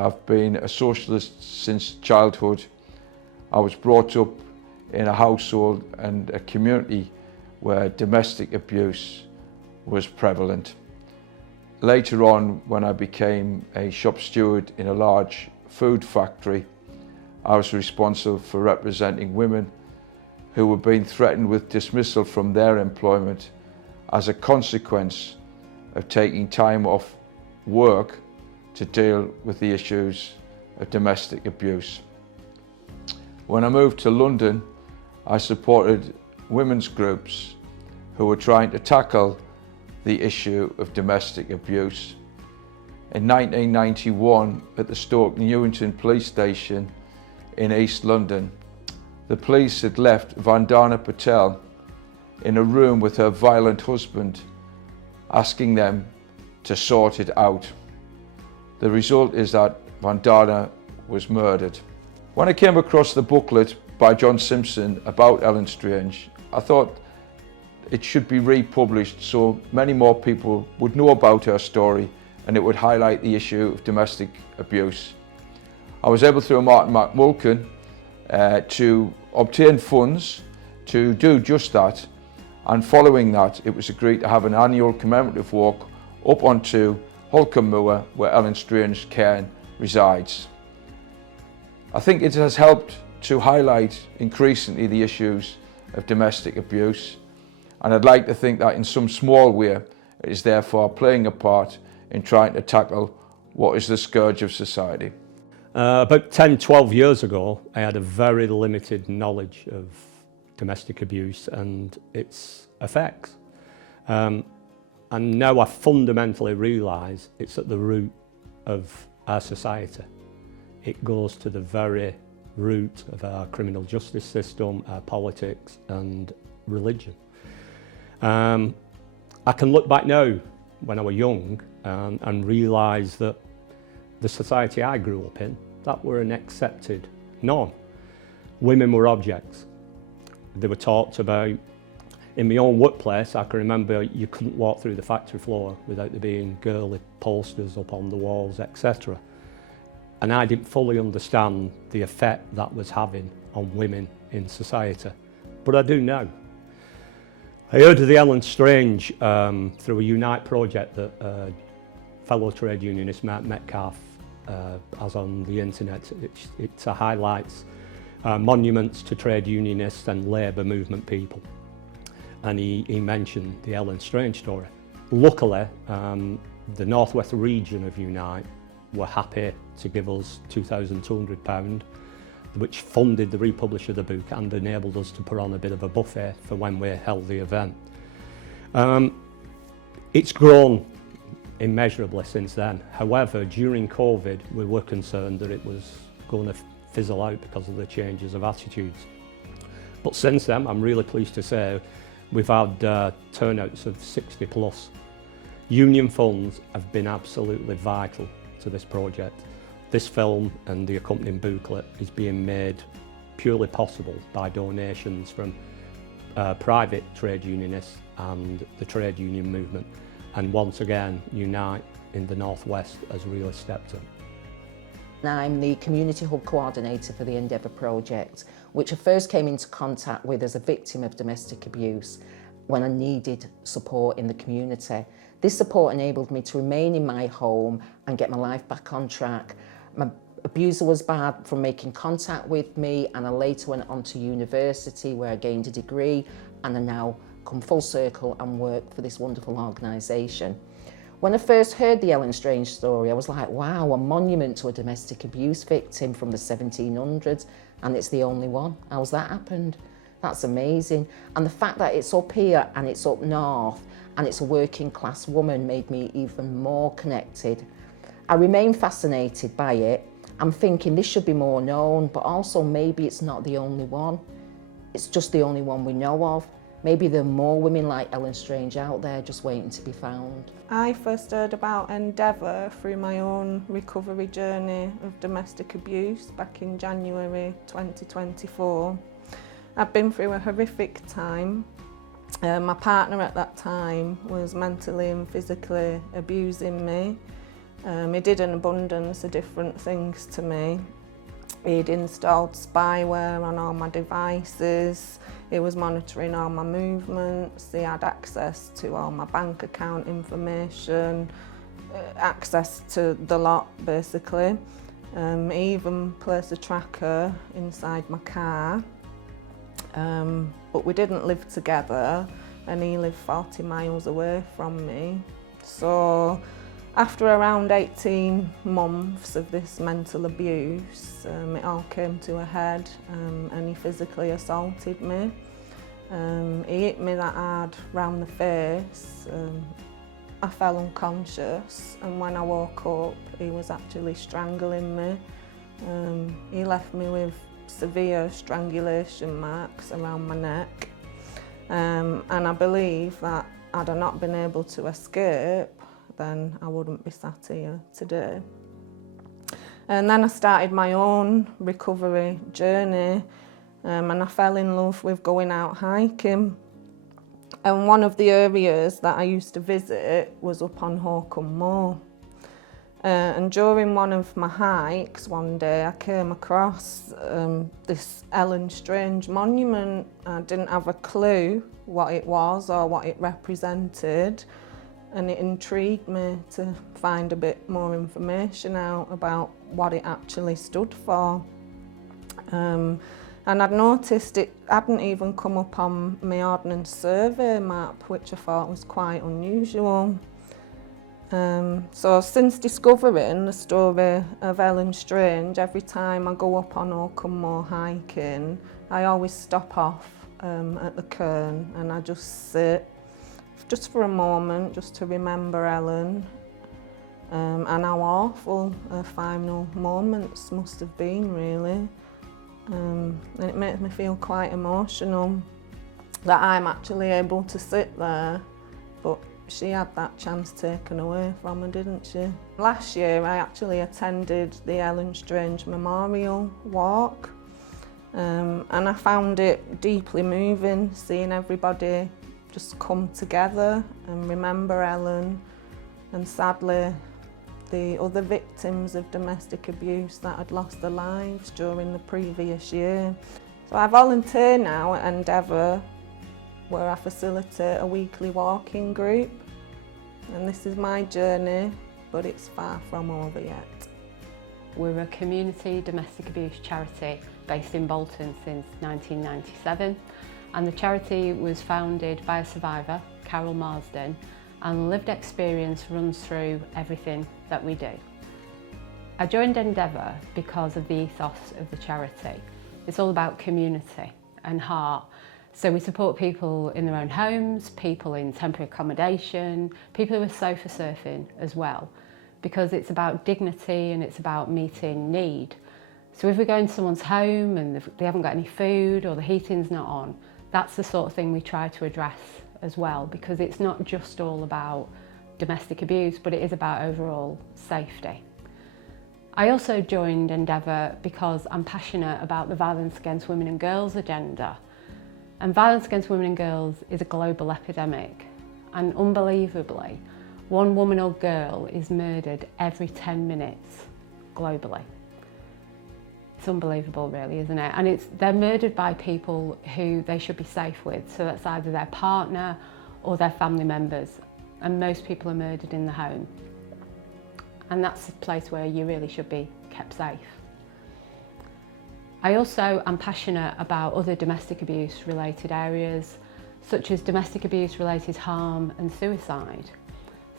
I've been a socialist since childhood. I was brought up in a household and a community where domestic abuse was prevalent. Later on, when I became a shop steward in a large food factory, I was responsible for representing women who were being threatened with dismissal from their employment as a consequence of taking time off work to deal with the issues of domestic abuse. When I moved to London, I supported women's groups who were trying to tackle the issue of domestic abuse. In 1991, at the Stoke Newington police station in East London, the police had left Vandana Patel in a room with her violent husband, asking them to sort it out. The result is that Vandana was murdered. When I came across the booklet by John Simpson about Ellen Strange, I thought it should be republished so many more people would know about her story and it would highlight the issue of domestic abuse. I was able through Martin McMulkin to obtain funds to do just that, and following that it was agreed to have an annual commemorative walk up onto Holcombe Moor where Ellen Strange cairn resides. I think it has helped to highlight increasingly the issues of domestic abuse, and I'd like to think that in some small way it is therefore playing a part in trying to tackle what is the scourge of society. About 10-12 years ago, I had a very limited knowledge of domestic abuse and its effects. And now I fundamentally realise it's at the root of our society. It goes to the very root of our criminal justice system, our politics and religion. I can look back now when I was young and realise that the society I grew up in, that were an accepted norm. Women were objects. They were talked about. In my own workplace, I can remember you couldn't walk through the factory floor without there being girly posters up on the walls, etc. And I didn't fully understand the effect that was having on women in society. But I do now. I heard of the Ellen Strange through a Unite project that fellow trade unionist Mark Metcalfe has on the internet. It highlights monuments to trade unionists and labour movement people. And he mentioned the Ellen Strange story. Luckily, the Northwest region of Unite were happy to give us £2,200, which funded the republish of the book and enabled us to put on a bit of a buffet for when we held the event. It's grown immeasurably since then. However, during COVID, we were concerned that it was going to fizzle out because of the changes of attitudes. But since then, I'm really pleased to say we've had turnouts of 60 plus. Union funds have been absolutely vital to this project. This film and the accompanying booklet is being made purely possible by donations from private trade unionists and the trade union movement. And once again, Unite in the Northwest has really stepped up. I'm the Community Hub Coordinator for the Endeavour project, which I first came into contact with as a victim of domestic abuse when I needed support in the community. This support enabled me to remain in my home and get my life back on track. My abuser was barred from making contact with me, and I later went on to university where I gained a degree, and I now come full circle and work for this wonderful organisation. When I first heard the Ellen Strange story, I was like, wow, a monument to a domestic abuse victim from the 1700s, and it's the only one. How's that happened? That's amazing. And the fact that it's up here and it's up north and it's a working class woman made me even more connected. I remain fascinated by it. I'm thinking this should be more known, but also maybe it's not the only one. It's just the only one we know of. Maybe there are more women like Ellen Strange out there just waiting to be found. I first heard about Endeavour through my own recovery journey of domestic abuse back in January 2024. I've been through a horrific time. My partner at that time was mentally and physically abusing me. He did an abundance of different things to me. He'd installed spyware on all my devices, he was monitoring all my movements, he had access to all my bank account information, access to the lot basically. He even placed a tracker inside my car, but we didn't live together and he lived 40 miles away from me. So after around 18 months of this mental abuse, it all came to a head and he physically assaulted me. He hit me that hard round the face. I fell unconscious and when I woke up he was actually strangling me. He left me with severe strangulation marks around my neck, and I believe that had I not been able to escape, then I wouldn't be sat here today. And then I started my own recovery journey, and I fell in love with going out hiking. And one of the areas that I used to visit was up on Holcombe Moor. And during one of my hikes one day I came across this Ellen Strange monument. I didn't have a clue what it was or what it represented, and it intrigued me to find a bit more information out about what it actually stood for. And I'd noticed it hadn't even come up on my Ordnance Survey map, which I thought was quite unusual. So since discovering the story of Ellen Strange, every time I go up on Holcombe Moor hiking, I always stop off at the cairn and I just sit, just for a moment, just to remember Ellen and how awful her final moments must have been, really. And it makes me feel quite emotional that I'm actually able to sit there, but she had that chance taken away from her, didn't she? Last year I actually attended the Ellen Strange Memorial Walk, and I found it deeply moving, seeing everybody just come together and remember Ellen, and sadly the other victims of domestic abuse that had lost their lives during the previous year. So I volunteer now at Endeavour, where I facilitate a weekly walking group. And this is my journey, but it's far from over yet. We're a community domestic abuse charity based in Bolton since 1997. And the charity was founded by a survivor, Carol Marsden, and lived experience runs through everything that we do. I joined Endeavour because of the ethos of the charity. It's all about community and heart. So we support people in their own homes, people in temporary accommodation, people who are sofa surfing as well, because it's about dignity and it's about meeting need. So if we go into someone's home and they haven't got any food or the heating's not on, that's the sort of thing we try to address as well, because it's not just all about domestic abuse, but it is about overall safety. I also joined Endeavour because I'm passionate about the violence against women and girls agenda. And violence against women and girls is a global epidemic. And unbelievably, one woman or girl is murdered every 10 minutes globally. It's unbelievable, really, isn't it? And they're murdered by people who they should be safe with. So that's either their partner or their family members. And most people are murdered in the home. And that's a place where you really should be kept safe. I also am passionate about other domestic abuse related areas, such as domestic abuse related harm and suicide.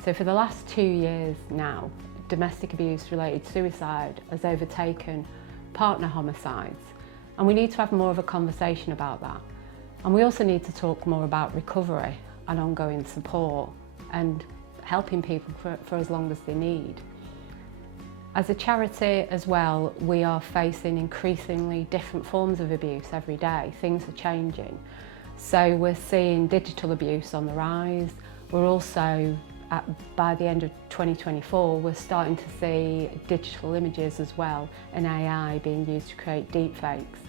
So for the last 2 years now, domestic abuse related suicide has overtaken partner homicides, and we need to have more of a conversation about that. And we also need to talk more about recovery and ongoing support and helping people for as long as they need. As a charity as well, we are facing increasingly different forms of abuse every day. Things are changing. So we're seeing digital abuse on the rise. We're also, by the end of 2024, we're starting to see digital images as well and AI being used to create deepfakes.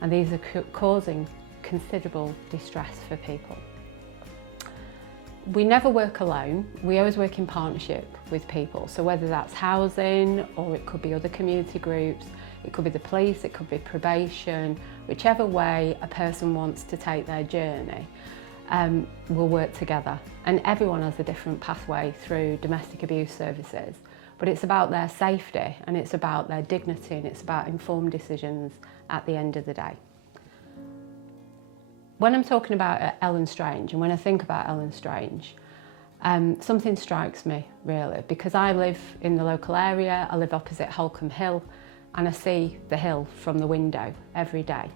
And these are causing considerable distress for people. We never work alone, we always work in partnership with people. So whether that's housing, or it could be other community groups, it could be the police, it could be probation, whichever way a person wants to take their journey, we'll work together. And everyone has a different pathway through domestic abuse services, but it's about their safety and it's about their dignity and it's about informed decisions at the end of the day. When I'm talking about Ellen Strange and when I think about Ellen Strange, something strikes me really, because I live in the local area, I live opposite Holcombe Hill, and I see the hill from the window every day.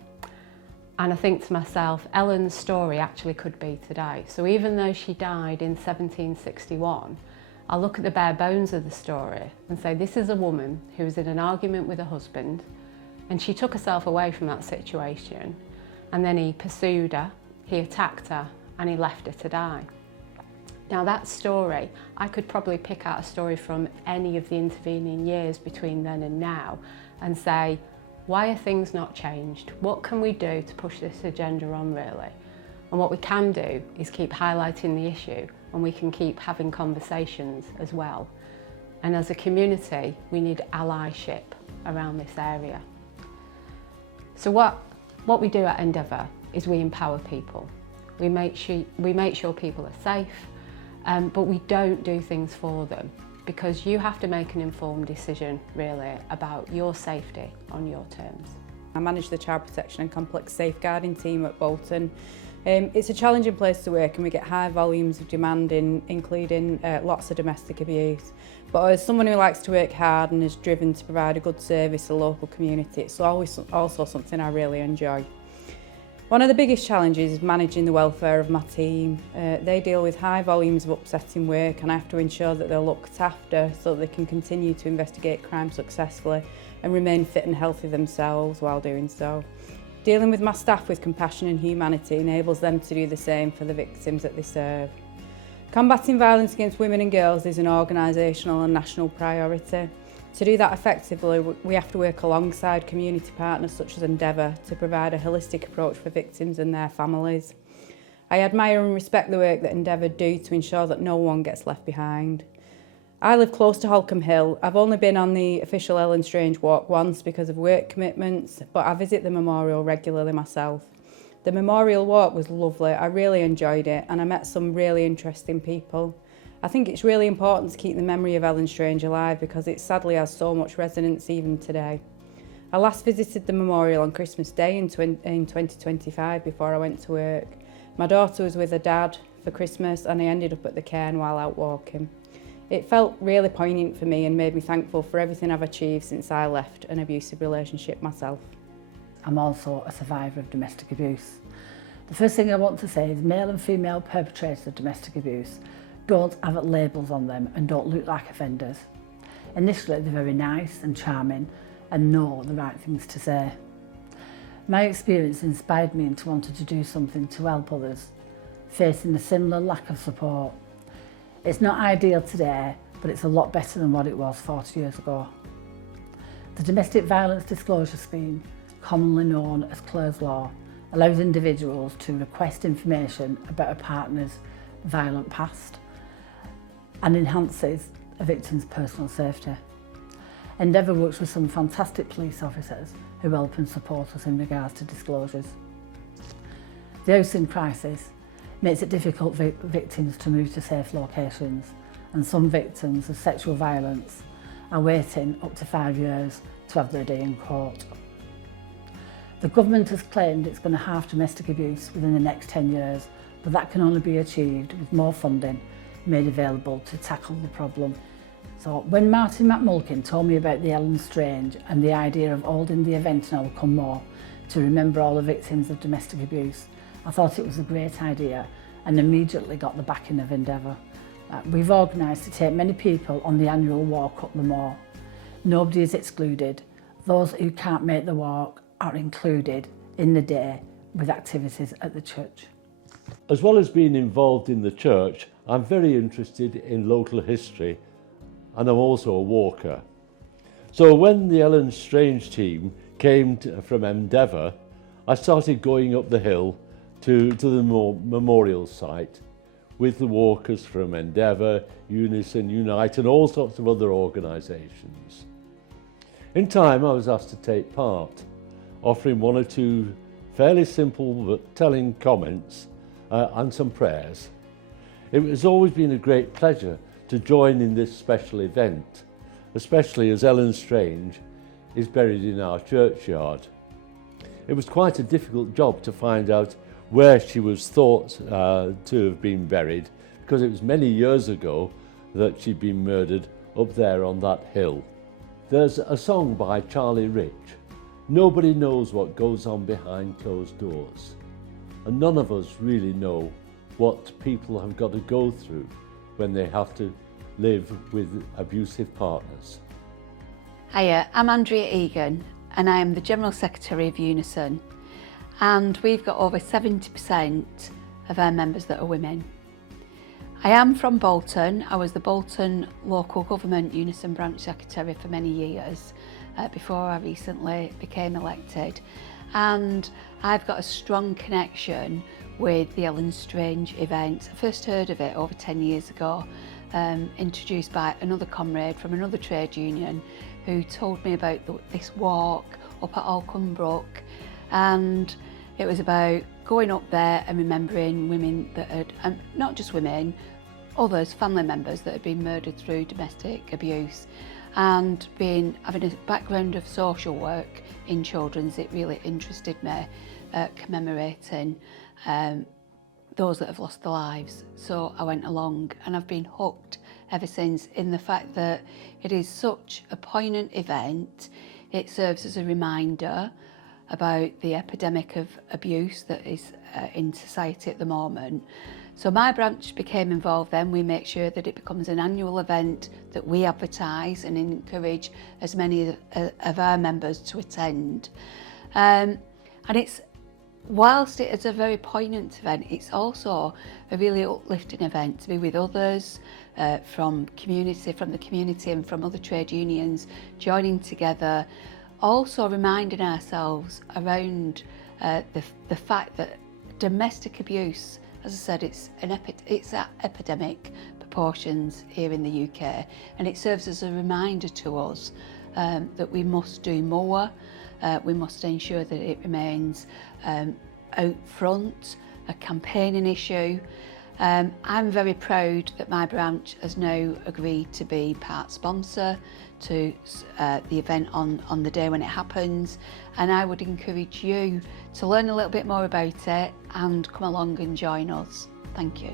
And I think to myself, Ellen's story actually could be today. So even though she died in 1761, I look at the bare bones of the story and say, this is a woman who was in an argument with her husband, and she took herself away from that situation. And then he pursued her, he attacked her, and he left her to die. Now that story, I could probably pick out a story from any of the intervening years between then and now and say, why are things not changed? What can we do to push this agenda on really? And what we can do is keep highlighting the issue, and we can keep having conversations as well. And as a community, we need allyship around this area. So what we do at Endeavour is we empower people. We make sure people are safe, but we don't do things for them, because you have to make an informed decision really about your safety on your terms. I manage the child protection and complex safeguarding team at Bolton. It's a challenging place to work, and we get high volumes of demand including lots of domestic abuse. But as someone who likes to work hard and is driven to provide a good service to the local community, it's always also something I really enjoy. One of the biggest challenges is managing the welfare of my team. They deal with high volumes of upsetting work, and I have to ensure that they're looked after so that they can continue to investigate crime successfully and remain fit and healthy themselves while doing so. Dealing with my staff with compassion and humanity enables them to do the same for the victims that they serve. Combating violence against women and girls is an organisational and national priority. To do that effectively, we have to work alongside community partners such as Endeavour to provide a holistic approach for victims and their families. I admire and respect the work that Endeavour do to ensure that no one gets left behind. I live close to Holcombe Hill. I've only been on the official Ellen Strange walk once because of work commitments, but I visit the memorial regularly myself. The memorial walk was lovely, I really enjoyed it, and I met some really interesting people. I think it's really important to keep the memory of Ellen Strange alive because it sadly has so much resonance even today. I last visited the memorial on Christmas Day in 2025 before I went to work. My daughter was with her dad for Christmas, and I ended up at the cairn while out walking. It felt really poignant for me and made me thankful for everything I've achieved since I left an abusive relationship myself. I'm also a survivor of domestic abuse. The first thing I want to say is male and female perpetrators of domestic abuse don't have labels on them and don't look like offenders. Initially, they're very nice and charming and know the right things to say. My experience inspired me into wanting to do something to help others facing a similar lack of support. It's not ideal today, but it's a lot better than what it was 40 years ago. The Domestic Violence Disclosure Scheme, commonly known as Clare's Law, allows individuals to request information about a partner's violent past and enhances a victim's personal safety. Endeavour works with some fantastic police officers who help and support us in regards to disclosures. The housing crisis makes it difficult for victims to move to safe locations, and some victims of sexual violence are waiting up to 5 years to have their day in court. The government has claimed it's going to halve domestic abuse within the next 10 years, but that can only be achieved with more funding made available to tackle the problem. So when Martin McMulkin told me about the Ellen Strange and the idea of holding the event in our Cwmor to remember all the victims of domestic abuse, I thought it was a great idea and immediately got the backing of Endeavour. We've organised to take many people on the annual walk up the moor. Nobody is excluded. Those who can't make the walk are included in the day with activities at the church. As well as being involved in the church, I'm very interested in local history, and I'm also a walker. So when the Ellen Strange team came from Endeavour, I started going up the hill to the memorial site. with the walkers from Endeavour, Unison, Unite and all sorts of other organisations. In time I was asked to take part, offering one or two fairly simple but telling comments and some prayers. It has always been a great pleasure to join in this special event, especially as Ellen Strange is buried in our churchyard. It was quite a difficult job to find out where she was thought to have been buried, because it was many years ago that she'd been murdered up there on that hill. There's a song by Charlie Rich, "Nobody knows what goes on behind closed doors," and none of us really know what people have got to go through when they have to live with abusive partners. Hiya, I'm Andrea Egan and I am the General Secretary of Unison, and we've got over 70% of our members that are women. I am from Bolton. I was the Bolton Local Government Unison Branch Secretary for many years before I recently became elected, and I've got a strong connection with the Ellen Strange event. I first heard of it over 10 years ago, introduced by another comrade from another trade union who told me about this walk up at Alcombe Brook, and it was about going up there and remembering women that had, and not just women, others, family members that had been murdered through domestic abuse. And having a background of social work in children's, it really interested me commemorating those that have lost their lives. So I went along and I've been hooked ever since, in the fact that it is such a poignant event. It serves as a reminder about the epidemic of abuse that is in society at the moment. So my branch became involved then. We make sure that it becomes an annual event that we advertise and encourage as many of our members to attend. And it's, whilst it is a very poignant event, it's also a really uplifting event to be with others from the community and from other trade unions, joining together, also reminding ourselves around the fact that domestic abuse, as I said, it's at epidemic proportions here in the UK, and it serves as a reminder to us that we must do more. We must ensure that it remains out front, a campaigning issue. I'm very proud that my branch has now agreed to be part sponsor to the event on the day when it happens, and I would encourage you to learn a little bit more about it and come along and join us. Thank you.